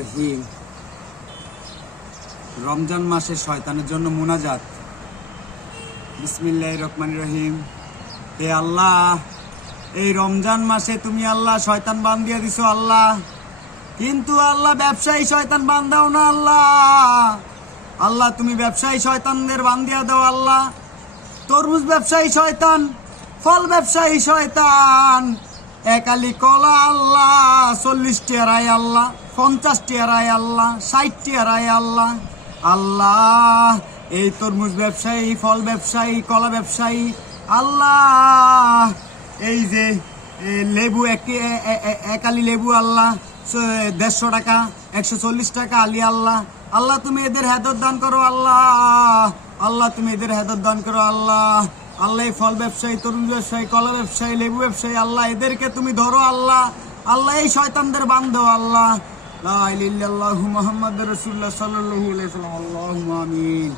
রহিম। রমজান মাসে শয়তানের জন্য মুনাজাত। বিসমিল্লাহির রহমানির রহিম। হে আল্লাহ, এই রমজান মাসে তুমি আল্লাহ শয়তান বান্ধিয়া দিছো আল্লাহ, কিন্তু আল্লাহ ব্যবসায়ী শয়তান বান্ধাও না আল্লাহ। আল্লাহ তুমি ব্যবসায়ী শয়তানদের বান্ধিয়া দাও আল্লাহ। তরমুজ ব্যবসায়ী শয়তান, ফল ব্যবসায়ী শয়তান, একালি কলা আল্লাহ 40 টিয়ারায় আল্লাহ, 50 টিয়ারায় আল্লাহ, 60 টিয়ারায় আল্লাহ। আল্লাহ এই তরমুজ ব্যবসায়ী, ফল ব্যবসায়ী, কলা ব্যবসায়ী আল্লাহ, এই যে লেবু একালি লেবু আল্লাহ 150 টাকা, 140 টাকা আলি আল্লাহ। আল্লাহ তুমি এদের হেদায়েত দান করো আল্লাহ। আল্লাহ তুমি এদের হেদায়েত দান করো আল্লাহ। আল্লাহ এই ফল ব্যবসায়ী, তরমুজ ব্যবসায়ী, কলা ব্যবসায়ী, লেবু ব্যবসায়ী আল্লাহ, এদেরকে তুমি ধরো আল্লাহ। আল্লাহ এই শয়তানদের বান্ধব আল্লাহ। লা ইলাহা ইল্লাল্লাহু মুহাম্মাদুর রাসূলুল্লাহ সাল্লাল্লাহু আলাইহি ওয়াসাল্লাম। আল্লাহুম্মা আমিন।